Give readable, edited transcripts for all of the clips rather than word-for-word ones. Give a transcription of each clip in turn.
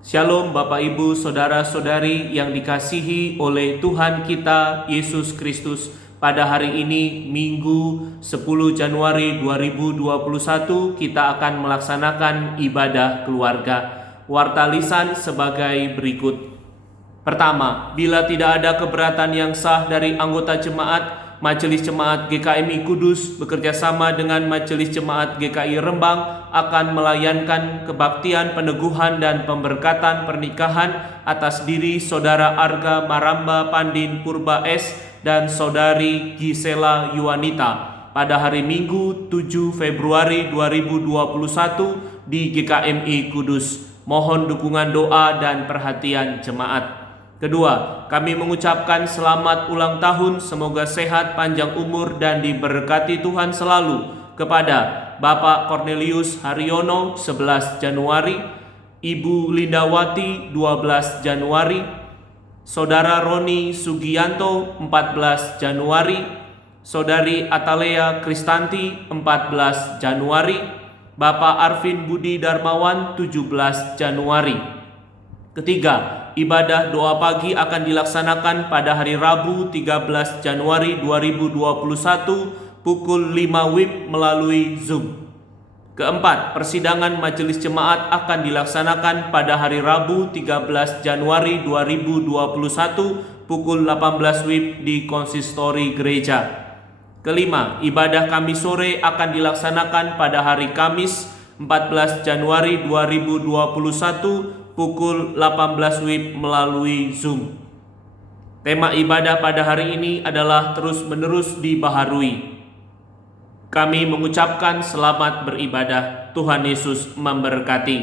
Shalom Bapak Ibu Saudara-saudari yang dikasihi oleh Tuhan kita Yesus Kristus. Pada hari ini Minggu 10 Januari 2021 kita akan melaksanakan ibadah keluarga. Warta lisan sebagai berikut. Pertama, bila tidak ada keberatan yang sah dari anggota jemaat, Majelis Jemaat GKMI Kudus bekerjasama dengan Majelis Jemaat GKI Rembang akan melayankan kebaktian peneguhan dan pemberkatan pernikahan atas diri Saudara Arga Maramba Pandin Purba S dan Saudari Gisela Yuwanita pada hari Minggu 7 Februari 2021 di GKMI Kudus. Mohon dukungan doa dan perhatian jemaat. Kedua, kami mengucapkan selamat ulang tahun, semoga sehat, panjang umur, dan diberkati Tuhan selalu kepada Bapak Cornelius Haryono 11 Januari, Ibu Lindawati 12 Januari, Saudara Roni Sugianto 14 Januari, Saudari Atalea Kristanti 14 Januari, Bapak Arvin Budi Darmawan 17 Januari. Ketiga, ibadah doa pagi akan dilaksanakan pada hari Rabu 13 Januari 2021 pukul 5 WIB melalui Zoom. Keempat, persidangan majelis jemaat akan dilaksanakan pada hari Rabu 13 Januari 2021 pukul 18 WIB di konsistori gereja. Kelima, ibadah Kamis sore akan dilaksanakan pada hari Kamis 14 Januari 2021 pukul 18 WIB melalui Zoom. Tema ibadah pada hari ini adalah terus-menerus dibaharui. Kami mengucapkan selamat beribadah. Tuhan Yesus memberkati.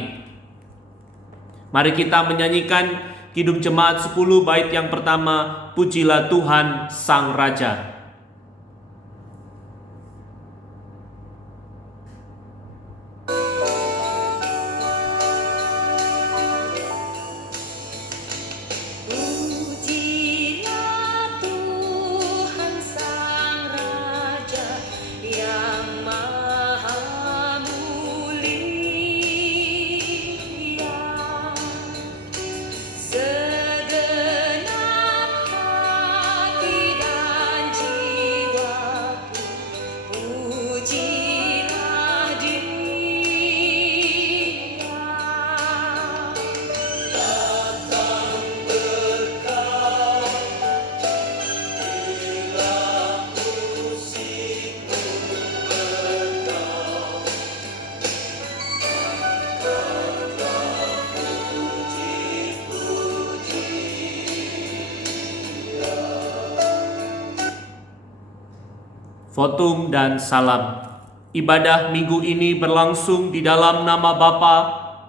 Mari kita menyanyikan Kidung Jemaat 10 bait yang pertama, Pujilah Tuhan Sang Raja. Votum dan salam. Ibadah minggu ini berlangsung di dalam nama Bapa,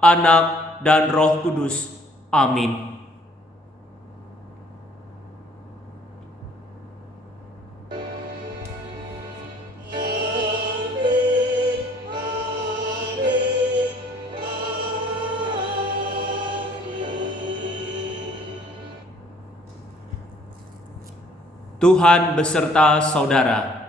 Anak, dan Roh Kudus. Amin. Tuhan beserta saudara.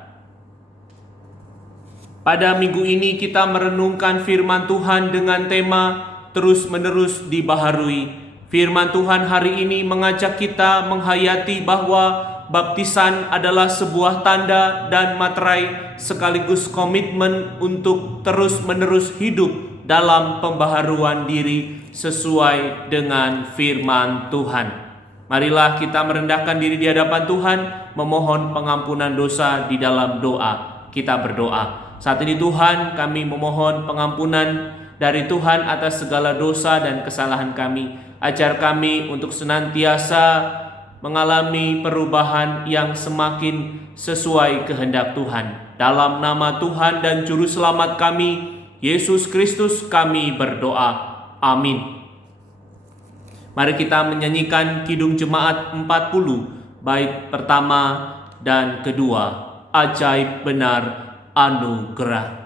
Pada minggu ini kita merenungkan firman Tuhan dengan tema terus-menerus dibaharui. Firman Tuhan hari ini mengajak kita menghayati bahwa baptisan adalah sebuah tanda dan materai sekaligus komitmen untuk terus-menerus hidup dalam pembaharuan diri sesuai dengan firman Tuhan. Marilah kita merendahkan diri di hadapan Tuhan, memohon pengampunan dosa di dalam doa. Kita berdoa. Saat ini Tuhan, kami memohon pengampunan dari Tuhan atas segala dosa dan kesalahan kami. Ajar kami untuk senantiasa mengalami perubahan yang semakin sesuai kehendak Tuhan. Dalam nama Tuhan dan Juru Selamat kami, Yesus Kristus, kami berdoa. Amin. Mari kita menyanyikan Kidung Jemaat 40, bait pertama dan kedua. Ajaib benar anugerah.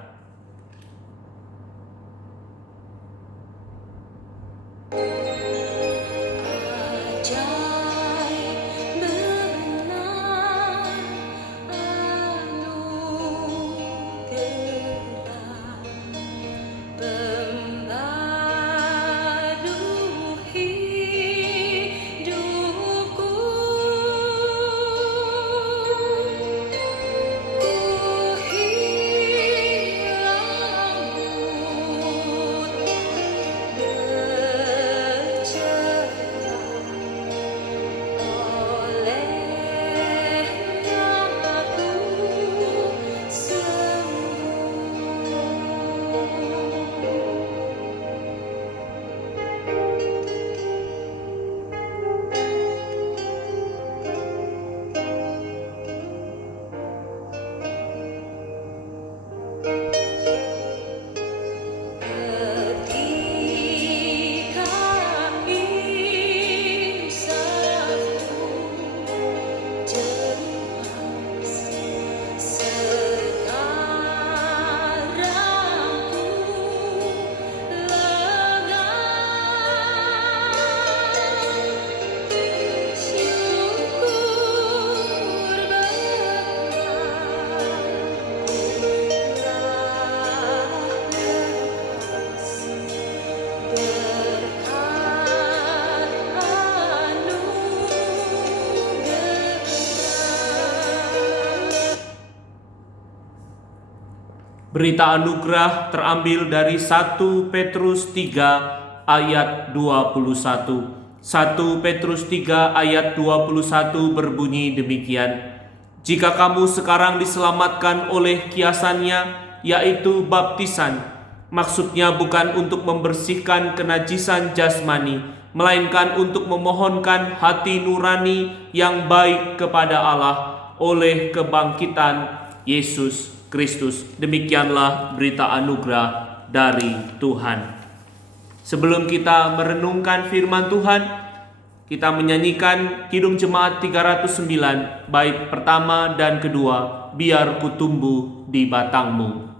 Berita anugerah terambil dari 1 Petrus 3 ayat 21. 1 Petrus 3 ayat 21 berbunyi demikian. Jika kamu sekarang diselamatkan oleh kiasannya, yaitu baptisan, maksudnya bukan untuk membersihkan kenajisan jasmani, melainkan untuk memohonkan hati nurani yang baik kepada Allah oleh kebangkitan Yesus Kristus. Demikianlah berita anugerah dari Tuhan. Sebelum kita merenungkan firman Tuhan, kita menyanyikan Kidung Jemaat 309, bait pertama dan kedua, Biar ku tumbuh di batangmu.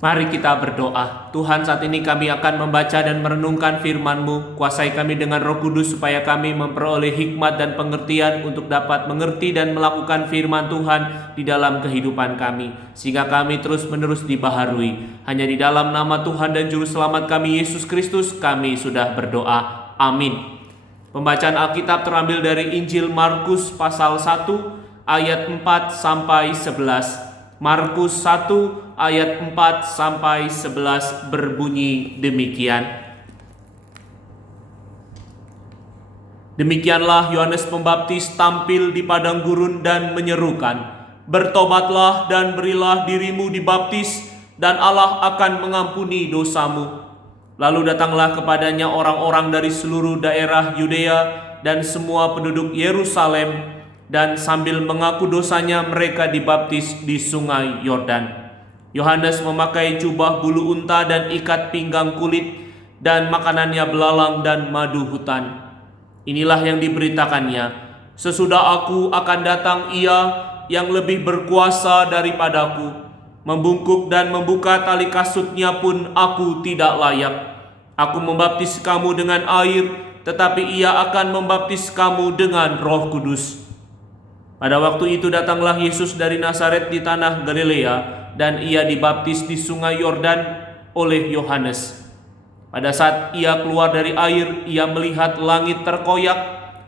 Mari kita berdoa. Tuhan, saat ini kami akan membaca dan merenungkan firman-Mu. Kuasai kami dengan Roh Kudus supaya kami memperoleh hikmat dan pengertian untuk dapat mengerti dan melakukan firman Tuhan di dalam kehidupan kami, sehingga kami terus-menerus dibaharui. Hanya di dalam nama Tuhan dan Juru Selamat kami, Yesus Kristus, kami sudah berdoa. Amin. Pembacaan Alkitab terambil dari Injil Markus pasal 1 ayat 4 sampai 11. Markus 1 ayat 4 sampai 11 berbunyi demikian. Demikianlah Yohanes Pembaptis tampil di padang gurun dan menyerukan, "Bertobatlah dan berilah dirimu dibaptis, dan Allah akan mengampuni dosamu." Lalu datanglah kepadanya orang-orang dari seluruh daerah Yudea dan semua penduduk Yerusalem, dan sambil mengaku dosanya mereka dibaptis di sungai Yordan. Yohanes memakai jubah bulu unta dan ikat pinggang kulit, dan makanannya belalang dan madu hutan. Inilah yang diberitakannya, "Sesudah aku akan datang Ia yang lebih berkuasa daripadaku. Membungkuk dan membuka tali kasutnya pun aku tidak layak. Aku membaptis kamu dengan air, tetapi Ia akan membaptis kamu dengan Roh Kudus." Pada waktu itu datanglah Yesus dari Nazaret di tanah Galilea, dan Ia dibaptis di sungai Yordan oleh Yohanes. Pada saat Ia keluar dari air, Ia melihat langit terkoyak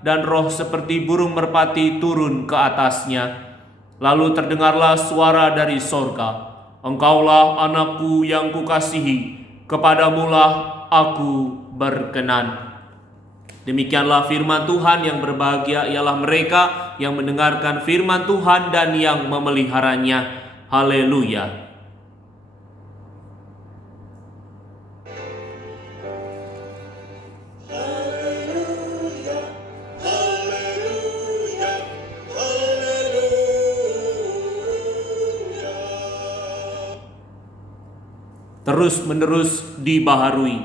dan roh seperti burung merpati turun ke atasnya. Lalu terdengarlah suara dari sorga, "Engkaulah anakku yang kukasihi, kepadamulah aku berkenan." Demikianlah firman Tuhan. Yang berbahagia ialah mereka yang mendengarkan firman Tuhan dan yang memeliharanya. Haleluya. Terus-menerus dibaharui.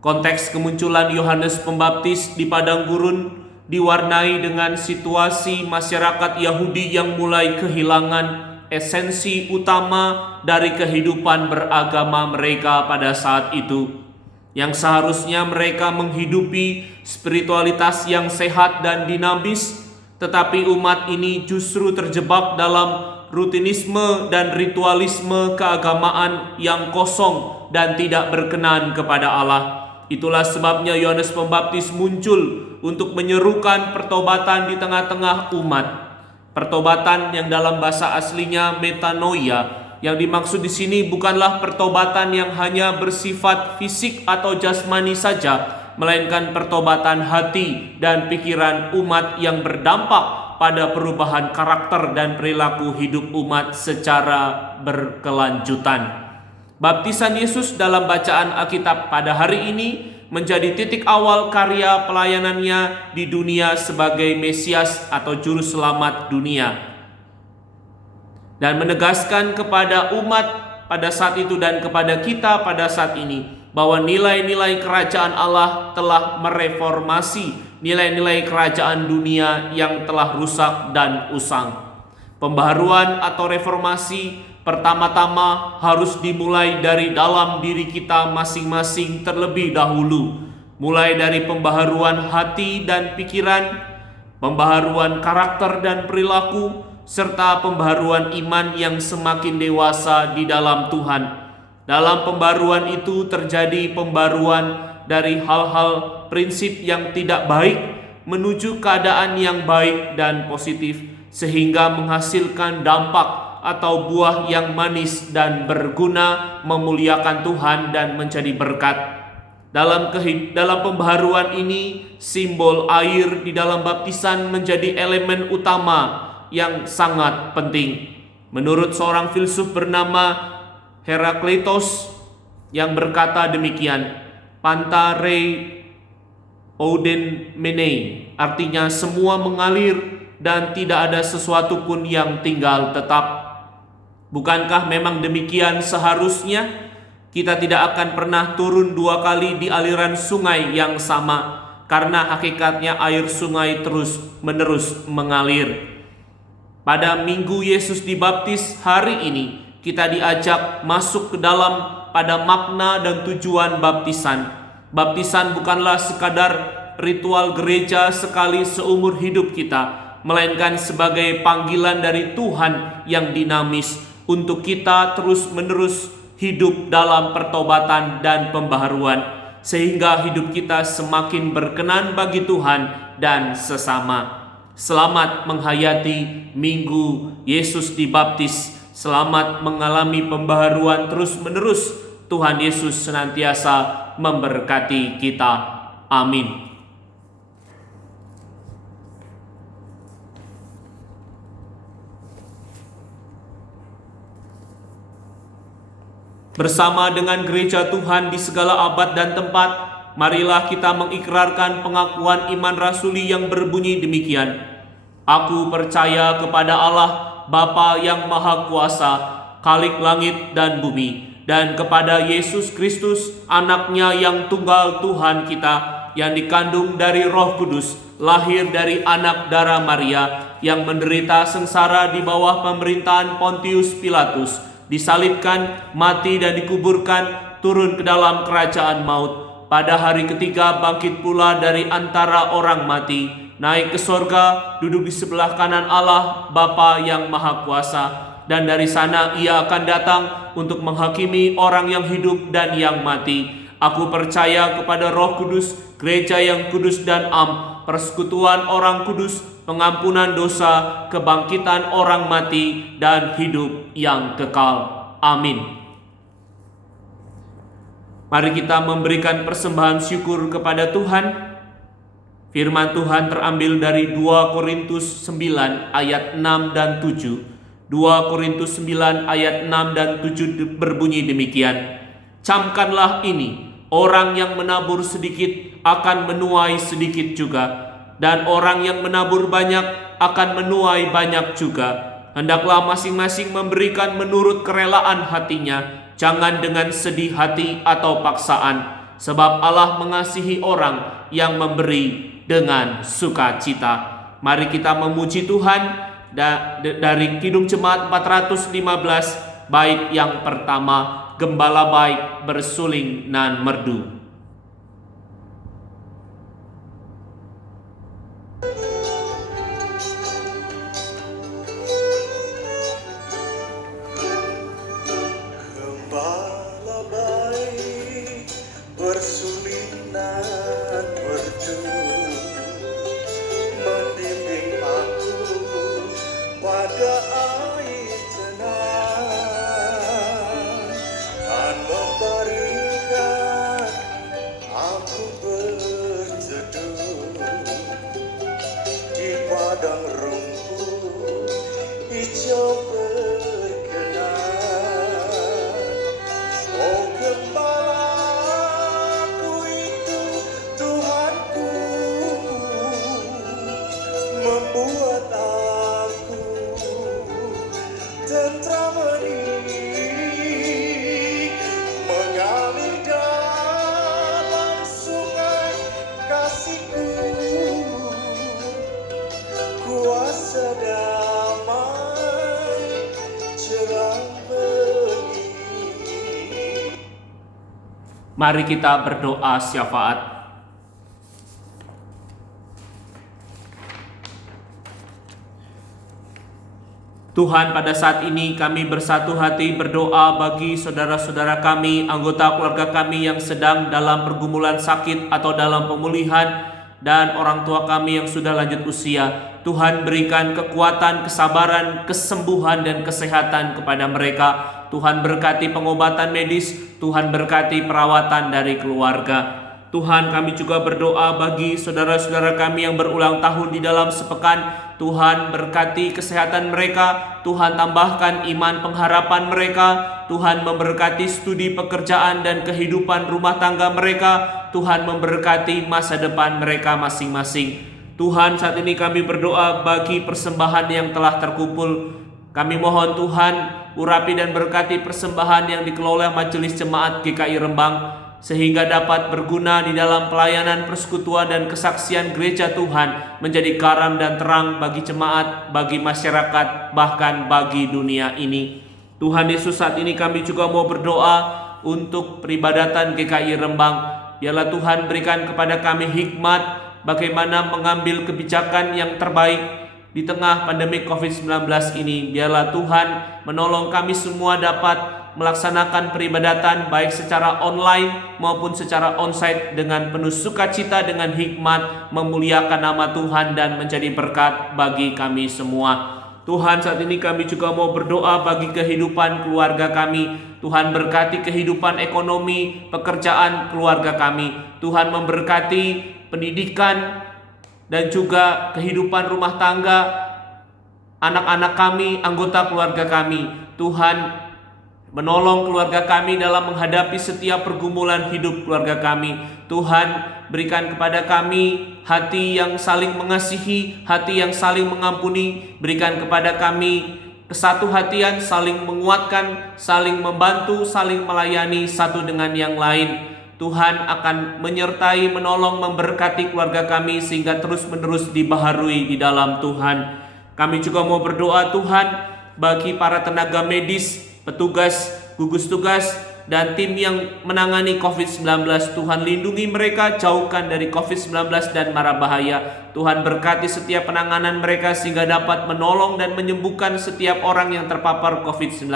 Konteks kemunculan Yohanes Pembaptis di padang gurun diwarnai dengan situasi masyarakat Yahudi yang mulai kehilangan esensi utama dari kehidupan beragama mereka pada saat itu. yang seharusnya mereka menghidupi spiritualitas yang sehat dan dinamis, tetapi umat ini justru terjebak dalam rutinisme dan ritualisme keagamaan yang kosong dan tidak berkenan kepada Allah. Itulah sebabnya Yohanes Pembaptis muncul untuk menyerukan pertobatan di tengah-tengah umat. Pertobatan yang dalam bahasa aslinya metanoia. Yang dimaksud di sini bukanlah pertobatan yang hanya bersifat fisik atau jasmani saja, melainkan pertobatan hati dan pikiran umat yang berdampak pada perubahan karakter dan perilaku hidup umat secara berkelanjutan. Baptisan Yesus dalam bacaan Alkitab pada hari ini menjadi titik awal karya pelayanannya di dunia sebagai Mesias atau Juru Selamat dunia, dan menegaskan kepada umat pada saat itu dan kepada kita pada saat ini bahwa nilai-nilai kerajaan Allah telah mereformasi nilai-nilai kerajaan dunia yang telah rusak dan usang. Pembaharuan atau reformasi pertama-tama harus dimulai dari dalam diri kita masing-masing terlebih dahulu, mulai dari pembaharuan hati dan pikiran, pembaharuan karakter dan perilaku, serta pembaharuan iman yang semakin dewasa di dalam Tuhan. Dalam pembaruan itu terjadi pembaruan dari hal-hal prinsip yang tidak baik menuju keadaan yang baik dan positif, sehingga menghasilkan dampak atau buah yang manis dan berguna, memuliakan Tuhan dan menjadi berkat. Dalam pembaharuan ini, simbol air di dalam baptisan menjadi elemen utama yang sangat penting. Menurut seorang filsuf bernama Herakleitos yang berkata demikian, Panta rei ouden menei, artinya semua mengalir dan tidak ada sesuatu pun yang tinggal tetap. Bukankah memang demikian seharusnya? Kita tidak akan pernah turun 2 kali di aliran sungai yang sama, karena hakikatnya air sungai terus-menerus mengalir. Pada minggu Yesus dibaptis hari ini, kita diajak masuk ke dalam pada makna dan tujuan baptisan. Baptisan bukanlah sekadar ritual gereja sekali seumur hidup kita, melainkan sebagai panggilan dari Tuhan yang dinamis untuk kita terus-menerus hidup dalam pertobatan dan pembaharuan, sehingga hidup kita semakin berkenan bagi Tuhan dan sesama. Selamat menghayati minggu Yesus dibaptis. Selamat mengalami pembaharuan terus-menerus. Tuhan Yesus senantiasa memberkati kita. Amin. Bersama dengan gereja Tuhan di segala abad dan tempat, marilah kita mengikrarkan pengakuan iman rasuli yang berbunyi demikian. Aku percaya kepada Allah, Bapa yang Maha Kuasa, Khalik langit dan bumi, dan kepada Yesus Kristus, Anaknya yang tunggal Tuhan kita, yang dikandung dari Roh Kudus, lahir dari anak darah Maria, yang menderita sengsara di bawah pemerintahan Pontius Pilatus, disalibkan, mati dan dikuburkan, turun ke dalam kerajaan maut. Pada hari ketiga bangkit pula dari antara orang mati, naik ke sorga, duduk di sebelah kanan Allah Bapa yang Maha Kuasa, dan dari sana ia akan datang untuk menghakimi orang yang hidup dan yang mati. Aku percaya kepada Roh Kudus, gereja yang kudus dan am, persekutuan orang kudus, pengampunan dosa, kebangkitan orang mati, dan hidup yang kekal. Amin. Mari kita memberikan persembahan syukur kepada Tuhan. Firman Tuhan terambil dari 2 Korintus 9 ayat 6 dan 7. 2 Korintus 9 ayat 6 dan 7 berbunyi demikian. Camkanlah ini, orang yang menabur sedikit akan menuai sedikit juga, dan orang yang menabur banyak akan menuai banyak juga. Hendaklah masing-masing memberikan menurut kerelaan hatinya, jangan dengan sedih hati atau paksaan, sebab Allah mengasihi orang yang memberi dengan sukacita. Mari kita memuji Tuhan dari Kidung Jemaat 415, bait yang pertama, Gembala baik bersuling nan merdu. Mari kita berdoa syafaat. Tuhan, pada saat ini kami bersatu hati berdoa bagi saudara-saudara kami, anggota keluarga kami yang sedang dalam pergumulan sakit atau dalam pemulihan, dan orang tua kami yang sudah lanjut usia. Tuhan, berikan kekuatan, kesabaran, kesembuhan, dan kesehatan kepada mereka. Tuhan, berkati pengobatan medis, Tuhan berkati perawatan dari keluarga. Tuhan, kami juga berdoa bagi saudara-saudara kami yang berulang tahun di dalam sepekan. Tuhan, berkati kesehatan mereka, Tuhan tambahkan iman pengharapan mereka, Tuhan memberkati studi pekerjaan dan kehidupan rumah tangga mereka, Tuhan memberkati masa depan mereka masing-masing. Tuhan, saat ini kami berdoa bagi persembahan yang telah terkumpul. Kami mohon Tuhan, urapi dan berkati persembahan yang dikelola Majelis Jemaat GKI Rembang, sehingga dapat berguna di dalam pelayanan persekutuan dan kesaksian gereja Tuhan, menjadi garam dan terang bagi jemaat, bagi masyarakat, bahkan bagi dunia ini. Tuhan Yesus, saat ini kami juga mau berdoa untuk peribadatan GKI Rembang. Biarlah Tuhan berikan kepada kami hikmat bagaimana mengambil kebijakan yang terbaik di tengah pandemi COVID-19 ini. Biarlah Tuhan menolong kami semua dapat melaksanakan peribadatan baik secara online maupun secara onsite dengan penuh sukacita, dengan hikmat, memuliakan nama Tuhan dan menjadi berkat bagi kami semua. Tuhan, saat ini kami juga mau berdoa bagi kehidupan keluarga kami. Tuhan berkati kehidupan ekonomi, pekerjaan keluarga kami. Tuhan memberkati pendidikan dan juga kehidupan rumah tangga anak-anak kami, anggota keluarga kami. Tuhan, menolong keluarga kami dalam menghadapi setiap pergumulan hidup keluarga kami. Tuhan, berikan kepada kami hati yang saling mengasihi, hati yang saling mengampuni. Berikan kepada kami kesatu hatian, saling menguatkan, saling membantu, saling melayani satu dengan yang lain. Tuhan akan menyertai, menolong, memberkati keluarga kami sehingga terus-menerus dibaharui di dalam Tuhan. Kami juga mau berdoa Tuhan bagi para tenaga medis, petugas, gugus tugas, dan tim yang menangani COVID-19. Tuhan lindungi mereka, jauhkan dari COVID-19 dan mara bahaya. Tuhan berkati setiap penanganan mereka sehingga dapat menolong dan menyembuhkan setiap orang yang terpapar COVID-19.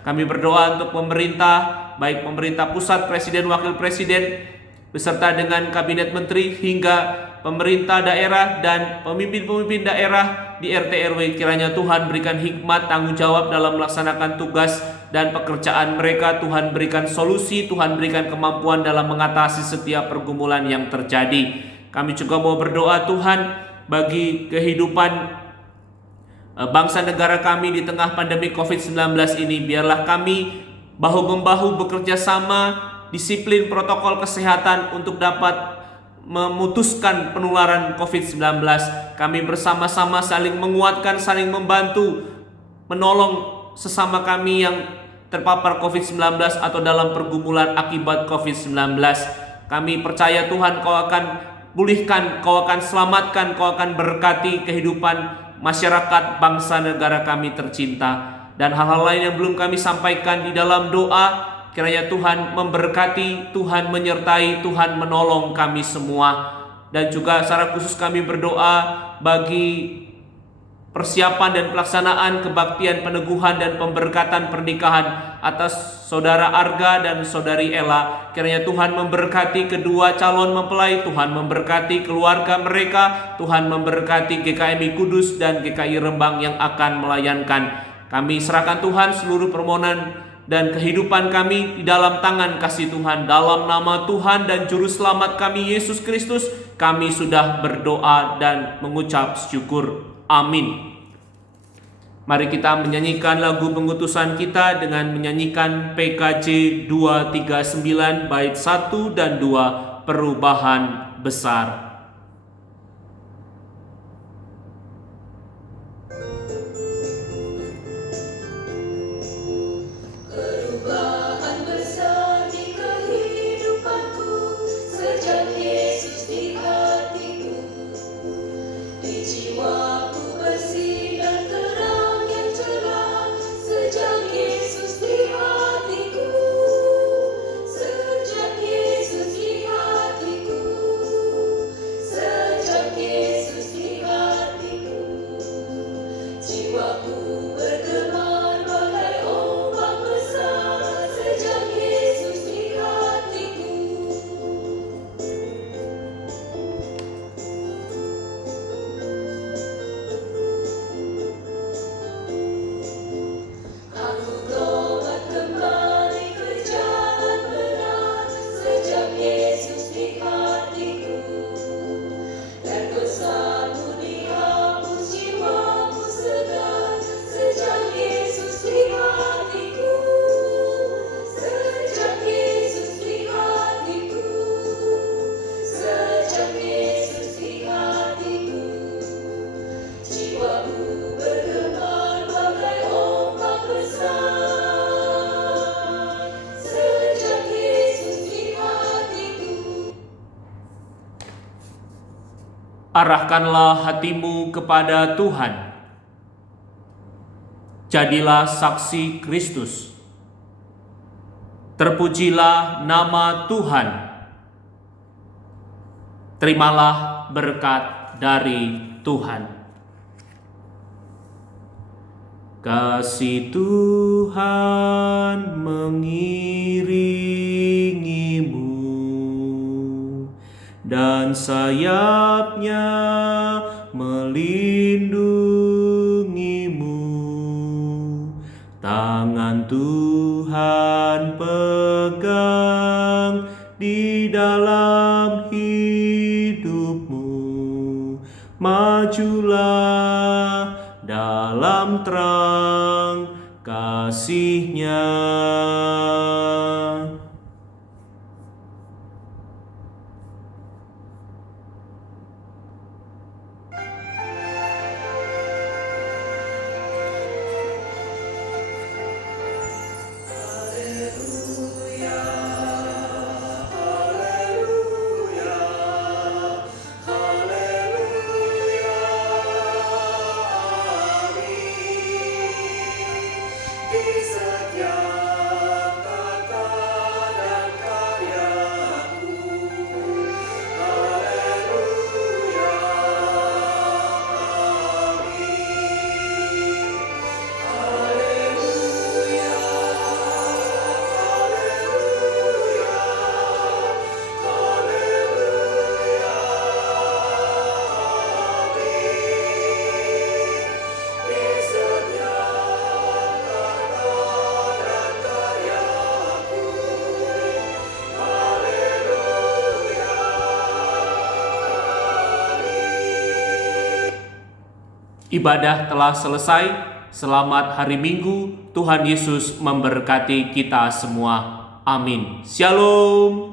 Kami berdoa untuk pemerintah, baik pemerintah pusat, presiden, wakil presiden, beserta dengan kabinet menteri hingga pemerintah daerah dan pemimpin-pemimpin daerah di RT RW. Kiranya Tuhan berikan hikmat, tanggung jawab dalam melaksanakan tugas dan pekerjaan mereka. Tuhan berikan solusi, Tuhan berikan kemampuan dalam mengatasi setiap pergumulan yang terjadi. Kami juga mau berdoa Tuhan bagi kehidupan bangsa negara kami di tengah pandemi COVID-19 ini. Biarlah kami bahu-membahu bekerja sama, disiplin protokol kesehatan untuk dapat memutuskan penularan COVID-19. Kami bersama-sama saling menguatkan, saling membantu, menolong sesama kami yang terpapar COVID-19 atau dalam pergumulan akibat COVID-19. Kami percaya Tuhan, Kau akan pulihkan, Kau akan selamatkan, Kau akan berkati kehidupan masyarakat bangsa negara kami tercinta. Dan hal-hal lain yang belum kami sampaikan di dalam doa, kiranya Tuhan memberkati, Tuhan menyertai, Tuhan menolong kami semua. Dan juga secara khusus kami berdoa bagi persiapan dan pelaksanaan kebaktian peneguhan dan pemberkatan pernikahan atas saudara Arga dan saudari Ella. Kiranya Tuhan memberkati kedua calon mempelai, Tuhan memberkati keluarga mereka, Tuhan memberkati GKMI Kudus dan GKI Rembang yang akan melayankan. Kami serahkan Tuhan seluruh permohonan dan kehidupan kami di dalam tangan kasih Tuhan. Dalam nama Tuhan dan Juru Selamat kami Yesus Kristus, kami sudah berdoa dan mengucap syukur. Amin. Mari kita menyanyikan lagu pengutusan kita dengan menyanyikan PKJ 239 bait 1 dan 2, Perubahan Besar. Sejak Yesus di hatiku, sejak Arahkanlah hatimu kepada Tuhan. Jadilah saksi Kristus. Terpujilah nama Tuhan. Terimalah berkat dari Tuhan. Kasih Tuhan mengiringimu dan sayapnya melindungimu. Tangan Tuhan pegang di dalam hidupmu. Majulah dalam terang kasih-Nya. Ibadah telah selesai. Selamat hari Minggu. Tuhan Yesus memberkati kita semua. Amin. Shalom.